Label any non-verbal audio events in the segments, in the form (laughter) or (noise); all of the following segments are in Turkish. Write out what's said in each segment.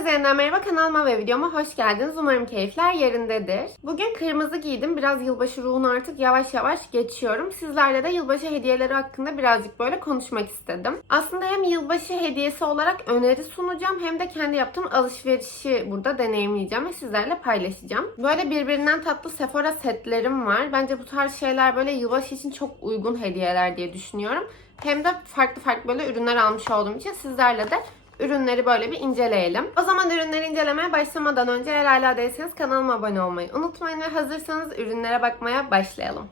Herkese yeniden merhaba kanalıma ve videoma hoş geldiniz. Umarım keyifler yerindedir. Bugün kırmızı giydim. Biraz yılbaşı ruhunu artık yavaş yavaş geçiyorum. Sizlerle de yılbaşı hediyeleri hakkında birazcık böyle konuşmak istedim. Aslında hem yılbaşı hediyesi olarak öneri sunacağım hem de kendi yaptığım alışverişi burada deneyimleyeceğim ve sizlerle paylaşacağım. Böyle birbirinden tatlı Sephora setlerim var. Bence bu tarz şeyler böyle yılbaşı için çok uygun hediyeler diye düşünüyorum. Hem de farklı farklı böyle ürünler almış olduğum için sizlerle de ürünleri böyle bir inceleyelim. O zaman ürünleri incelemeye başlamadan önce eğer hala değilseniz kanalıma abone olmayı unutmayın ve hazırsanız ürünlere bakmaya başlayalım.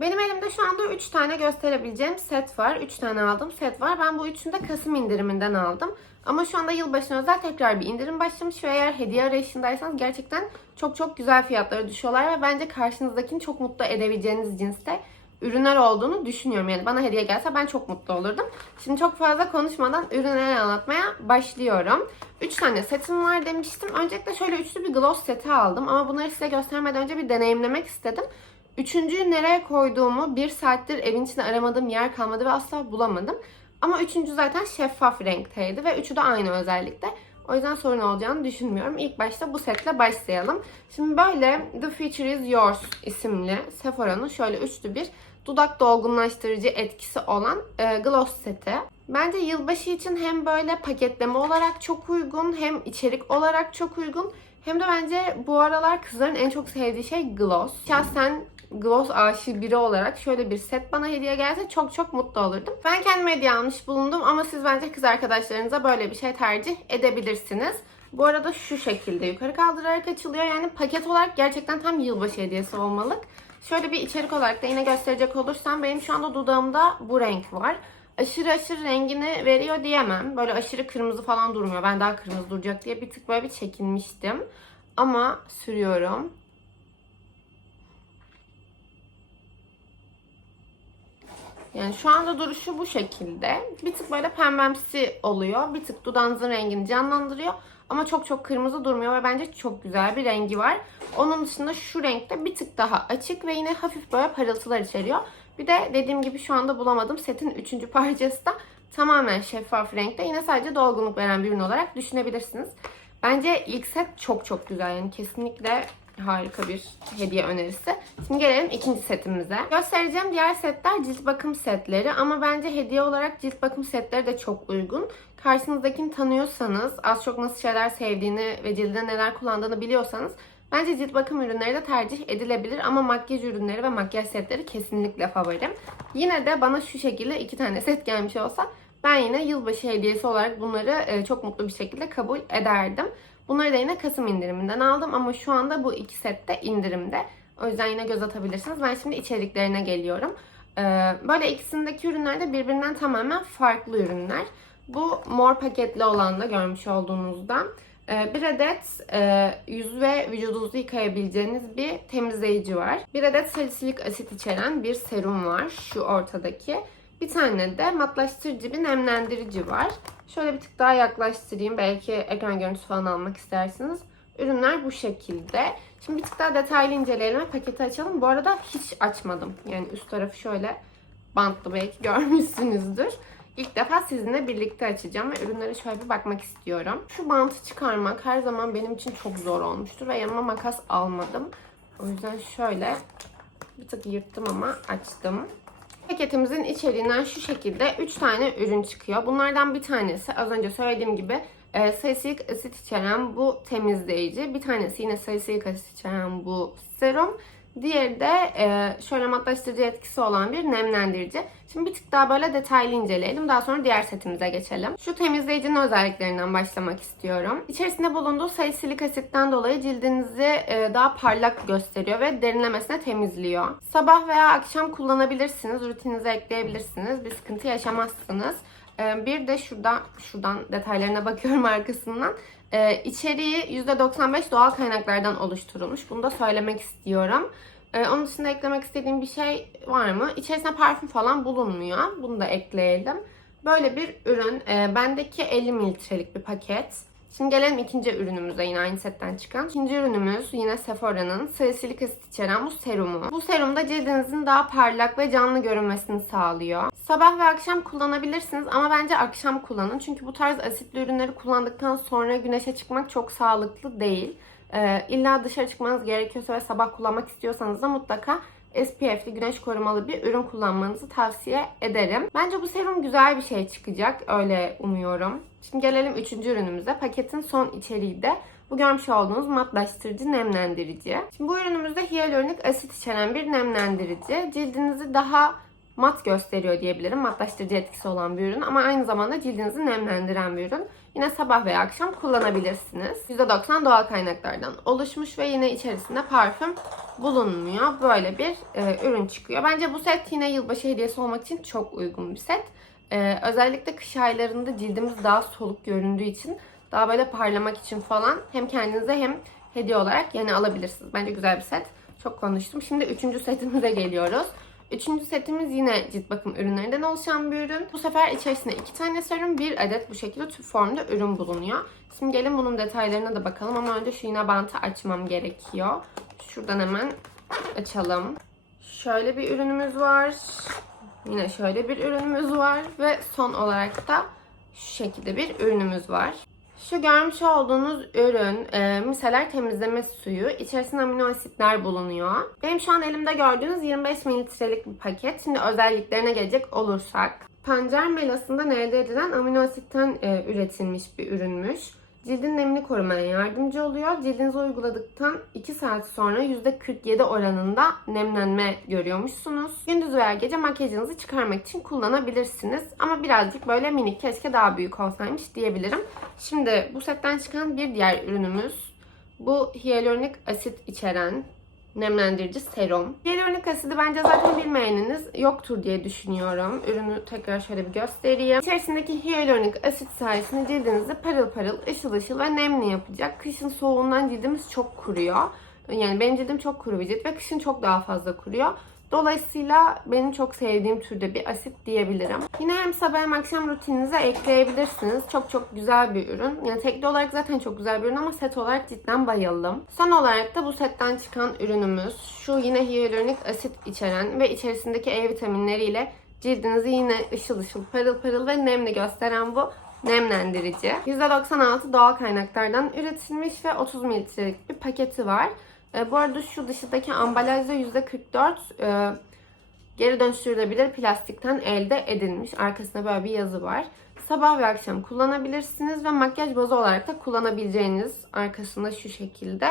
Benim elimde şu anda 3 tane gösterebileceğim set var. 3 tane aldığım set var. Ben bu üçünü de Kasım indiriminden aldım. Ama şu anda yılbaşına özel tekrar bir indirim başlamış ve eğer hediye arayışındaysanız gerçekten çok çok güzel fiyatlara düşüyorlar ve bence karşınızdakini çok mutlu edebileceğiniz cinste ürünler olduğunu düşünüyorum. Yani bana hediye gelse ben çok mutlu olurdum. Şimdi çok fazla konuşmadan ürünleri anlatmaya başlıyorum. 3 tane setim var demiştim. Öncelikle şöyle üçlü bir gloss seti aldım ama bunları size göstermeden önce bir deneyimlemek istedim. Üçüncüyü nereye koyduğumu bir saattir evin içinde aramadığım yer kalmadı ve asla bulamadım. Ama üçüncü zaten şeffaf renkteydi ve üçü de aynı özellikle. O yüzden sorun olacağını düşünmüyorum. İlk başta bu setle başlayalım. Şimdi böyle The Future Is Yours isimli Sephora'nın şöyle üçlü bir dudak dolgunlaştırıcı etkisi olan e, gloss seti. Bence yılbaşı için hem böyle paketleme olarak çok uygun hem içerik olarak çok uygun hem de bence bu aralar kızların en çok sevdiği şey gloss. Şahsen gloss aşığı biri olarak şöyle bir set bana hediye gelse çok çok mutlu olurdum. Ben kendime hediye almış bulundum ama siz bence kız arkadaşlarınıza böyle bir şey tercih edebilirsiniz. Bu arada şu şekilde yukarı kaldırarak açılıyor. Yani paket olarak gerçekten tam yılbaşı hediyesi olmalı. Şöyle bir içerik olarak da yine gösterecek olursam benim şu anda dudağımda bu renk var. Aşırı aşırı rengini veriyor diyemem. Böyle aşırı kırmızı falan durmuyor. Ben daha kırmızı duracak diye bir tık böyle bir çekinmiştim. Ama sürüyorum. Yani şu anda duruşu bu şekilde. Bir tık böyle pembemsi oluyor. Bir tık dudağınızın rengini canlandırıyor. Ama çok çok kırmızı durmuyor ve bence çok güzel bir rengi var. Onun dışında şu renkte bir tık daha açık ve yine hafif böyle parıltılar içeriyor. Bir de dediğim gibi şu anda bulamadım. Setin üçüncü (laughs) parçası da tamamen şeffaf renkte. Yine sadece dolgunluk veren bir ürün olarak düşünebilirsiniz. Bence ilk set çok çok güzel. Yani kesinlikle harika bir hediye önerisi. Şimdi gelelim ikinci setimize. Göstereceğim diğer setler cilt bakım setleri ama bence hediye olarak cilt bakım setleri de çok uygun. Karşınızdakini tanıyorsanız, az çok nasıl şeyler sevdiğini ve cildine neler kullandığını biliyorsanız bence cilt bakım ürünleri de tercih edilebilir ama makyaj ürünleri ve makyaj setleri kesinlikle favorim. Yine de bana şu şekilde iki tane set gelmiş olsa ben yine yılbaşı hediyesi olarak bunları e, çok mutlu bir şekilde kabul ederdim. Bunları da yine Kasım indiriminden aldım ama şu anda bu iki set de indirimde. O yüzden yine göz atabilirsiniz. Ben şimdi içeriklerine geliyorum. Ee, böyle ikisindeki ürünler de birbirinden tamamen farklı ürünler. Bu mor paketli olan da görmüş olduğunuzda ee, bir adet e, yüz ve vücudunuzu yıkayabileceğiniz bir temizleyici var. Bir adet salisilik asit içeren bir serum var şu ortadaki. Bir tane de matlaştırıcı bir nemlendirici var. Şöyle bir tık daha yaklaştırayım. Belki ekran görüntüsü falan almak istersiniz. Ürünler bu şekilde. Şimdi bir tık daha detaylı inceleyelim ve paketi açalım. Bu arada hiç açmadım. Yani üst tarafı şöyle bantlı belki (laughs) görmüşsünüzdür. İlk defa sizinle birlikte açacağım ve ürünlere şöyle bir bakmak istiyorum. Şu bantı çıkarmak her zaman benim için çok zor olmuştur ve yanıma makas almadım. O yüzden şöyle bir tık yırttım ama açtım. Paketimizin içeriğinden şu şekilde 3 tane ürün çıkıyor. Bunlardan bir tanesi az önce söylediğim gibi e, salisilik asit içeren bu temizleyici. Bir tanesi yine salisilik asit içeren bu serum. Diğeri de e, şöyle matlaştırıcı etkisi olan bir nemlendirici. Şimdi bir tık daha böyle detaylı inceleyelim. Daha sonra diğer setimize geçelim. Şu temizleyicinin özelliklerinden başlamak istiyorum. İçerisinde bulunduğu salisilik asitten dolayı cildinizi e, daha parlak gösteriyor ve derinlemesine temizliyor. Sabah veya akşam kullanabilirsiniz. Rutininize ekleyebilirsiniz. Bir sıkıntı yaşamazsınız. E, bir de şuradan, şuradan detaylarına bakıyorum (laughs) arkasından. Ee, içeriği %95 doğal kaynaklardan oluşturulmuş. Bunu da söylemek istiyorum. Ee, onun dışında eklemek istediğim bir şey var mı? İçerisinde parfüm falan bulunmuyor. Bunu da ekleyelim. Böyle bir ürün. Ee, bendeki 50 mililitrelik bir paket. Şimdi gelelim ikinci ürünümüze yine aynı setten çıkan. İkinci ürünümüz yine Sephora'nın salisilik asit içeren bu serumu. Bu serum da cildinizin daha parlak ve canlı görünmesini sağlıyor. Sabah ve akşam kullanabilirsiniz ama bence akşam kullanın. Çünkü bu tarz asitli ürünleri kullandıktan sonra güneşe çıkmak çok sağlıklı değil. Ee, illa dışarı çıkmanız gerekiyorsa ve sabah kullanmak istiyorsanız da mutlaka SPF'li güneş korumalı bir ürün kullanmanızı tavsiye ederim. Bence bu serum güzel bir şey çıkacak. Öyle umuyorum. Şimdi gelelim üçüncü ürünümüze. Paketin son içeriği de bu görmüş olduğunuz matlaştırıcı nemlendirici. Şimdi bu ürünümüzde hyaluronik asit içeren bir nemlendirici. Cildinizi daha mat gösteriyor diyebilirim. Matlaştırıcı etkisi olan bir ürün ama aynı zamanda cildinizi nemlendiren bir ürün. Yine sabah veya akşam kullanabilirsiniz. %90 doğal kaynaklardan oluşmuş ve yine içerisinde parfüm bulunmuyor. Böyle bir e, ürün çıkıyor. Bence bu set yine yılbaşı hediyesi olmak için çok uygun bir set. E, özellikle kış aylarında cildimiz daha soluk göründüğü için daha böyle parlamak için falan hem kendinize hem hediye olarak yeni alabilirsiniz. Bence güzel bir set. Çok konuştum. Şimdi üçüncü setimize geliyoruz. Üçüncü setimiz yine cilt bakım ürünlerinden oluşan bir ürün. Bu sefer içerisinde iki tane serum, bir adet bu şekilde tüp formda ürün bulunuyor. Şimdi gelin bunun detaylarına da bakalım ama önce şu yine bantı açmam gerekiyor. Şuradan hemen açalım. Şöyle bir ürünümüz var. Yine şöyle bir ürünümüz var ve son olarak da şu şekilde bir ürünümüz var. Şu görmüş olduğunuz ürün e, miseler temizleme suyu. İçerisinde amino asitler bulunuyor. Benim şu an elimde gördüğünüz 25 mililitrelik bir paket. Şimdi özelliklerine gelecek olursak. Pancar melasından elde edilen amino asitten e, üretilmiş bir ürünmüş. Cildin nemini korumaya yardımcı oluyor. Cildinize uyguladıktan 2 saat sonra %47 oranında nemlenme görüyormuşsunuz. Gündüz veya gece makyajınızı çıkarmak için kullanabilirsiniz. Ama birazcık böyle minik keşke daha büyük olsaymış diyebilirim. Şimdi bu setten çıkan bir diğer ürünümüz bu hyaluronik asit içeren nemlendirici serum. Hyaluronik asidi bence zaten bilmeyeniniz yoktur diye düşünüyorum. Ürünü tekrar şöyle bir göstereyim. İçerisindeki hyaluronik asit sayesinde cildinizi parıl parıl, ışıl ışıl ve nemli yapacak. Kışın soğuğundan cildimiz çok kuruyor. Yani benim cildim çok kuru bir cilt ve kışın çok daha fazla kuruyor. Dolayısıyla benim çok sevdiğim türde bir asit diyebilirim. Yine hem sabah hem akşam rutininize ekleyebilirsiniz. Çok çok güzel bir ürün. Yani tekli olarak zaten çok güzel bir ürün ama set olarak cidden bayıldım. Son olarak da bu setten çıkan ürünümüz şu yine hyaluronik asit içeren ve içerisindeki E vitaminleriyle cildinizi yine ışıl ışıl parıl parıl ve nemli gösteren bu nemlendirici. %96 doğal kaynaklardan üretilmiş ve 30 mililitrelik bir paketi var. E, bu arada şu dışındaki ambalajda %44 e, geri dönüştürülebilir plastikten elde edilmiş. Arkasında böyle bir yazı var. Sabah ve akşam kullanabilirsiniz ve makyaj bazı olarak da kullanabileceğiniz arkasında şu şekilde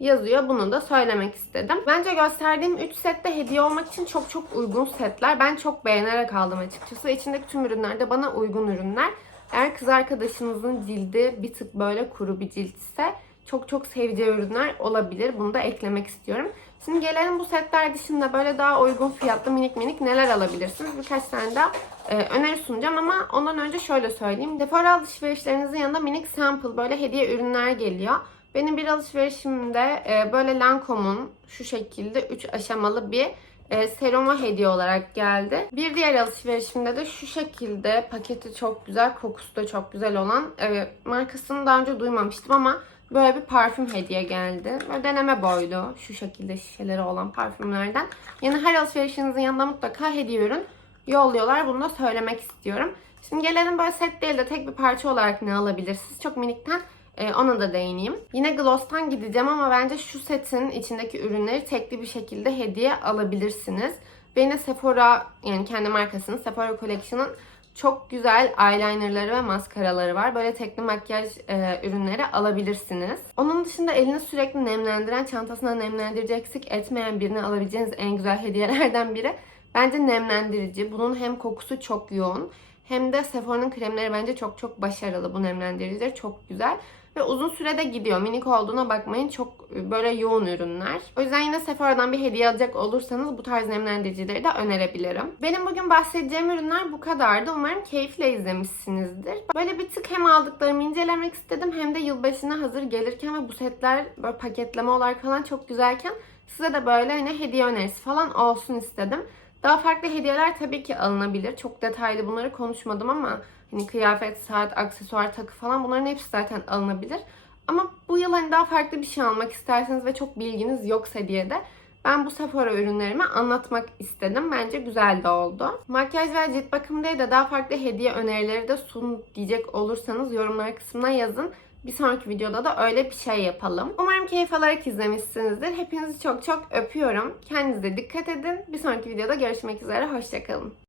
yazıyor. Bunu da söylemek istedim. Bence gösterdiğim 3 set de hediye olmak için çok çok uygun setler. Ben çok beğenerek aldım açıkçası. İçindeki tüm ürünler de bana uygun ürünler. Eğer kız arkadaşınızın cildi bir tık böyle kuru bir cilt ise çok çok seveceği ürünler olabilir. Bunu da eklemek istiyorum. Şimdi gelelim bu setler dışında böyle daha uygun fiyatlı minik minik neler alabilirsiniz. Birkaç tane daha e, öneri sunacağım ama ondan önce şöyle söyleyeyim. Sephora alışverişlerinizin yanında minik sample böyle hediye ürünler geliyor. Benim bir alışverişimde e, böyle Lancome'un şu şekilde 3 aşamalı bir e, serumu hediye olarak geldi. Bir diğer alışverişimde de şu şekilde paketi çok güzel, kokusu da çok güzel olan e, markasını daha önce duymamıştım ama böyle bir parfüm hediye geldi. Böyle deneme boylu şu şekilde şişeleri olan parfümlerden. Yani her alışverişinizin yanında mutlaka hediye ürün yolluyorlar. Bunu da söylemek istiyorum. Şimdi gelelim böyle set değil de tek bir parça olarak ne alabilirsiniz? Çok minikten ee, ona da değineyim. Yine Gloss'tan gideceğim ama bence şu setin içindeki ürünleri tekli bir şekilde hediye alabilirsiniz. Ve yine Sephora yani kendi markasının Sephora Collection'ın çok güzel eyelinerları ve maskaraları var. Böyle tekli makyaj e, ürünleri alabilirsiniz. Onun dışında elini sürekli nemlendiren, çantasına nemlendirici eksik etmeyen birini alabileceğiniz en güzel (laughs) hediyelerden biri. Bence nemlendirici. Bunun hem kokusu çok yoğun hem de Sephora'nın kremleri bence çok çok başarılı. Bu nemlendiricileri çok güzel. Ve uzun sürede gidiyor. Minik olduğuna bakmayın. Çok böyle yoğun ürünler. O yüzden yine Sephora'dan bir hediye alacak olursanız bu tarz nemlendiricileri de önerebilirim. Benim bugün bahsedeceğim ürünler bu kadardı. Umarım keyifle izlemişsinizdir. Böyle bir tık hem aldıklarımı incelemek istedim hem de yılbaşına hazır gelirken ve bu setler böyle paketleme olarak falan çok güzelken size de böyle hani hediye önerisi falan olsun istedim. Daha farklı hediyeler tabii ki alınabilir. Çok detaylı bunları konuşmadım ama hani kıyafet, saat, aksesuar, takı falan bunların hepsi zaten alınabilir. Ama bu yıl hani daha farklı bir şey almak isterseniz ve çok bilginiz yoksa diye de ben bu Sephora ürünlerimi anlatmak istedim. Bence güzel de oldu. Makyaj ve cilt bakımı değil de daha farklı hediye önerileri de sun diyecek olursanız yorumlar kısmına yazın. Bir sonraki videoda da öyle bir şey yapalım. Umarım keyif alarak izlemişsinizdir. Hepinizi çok çok öpüyorum. Kendinize dikkat edin. Bir sonraki videoda görüşmek üzere. Hoşçakalın.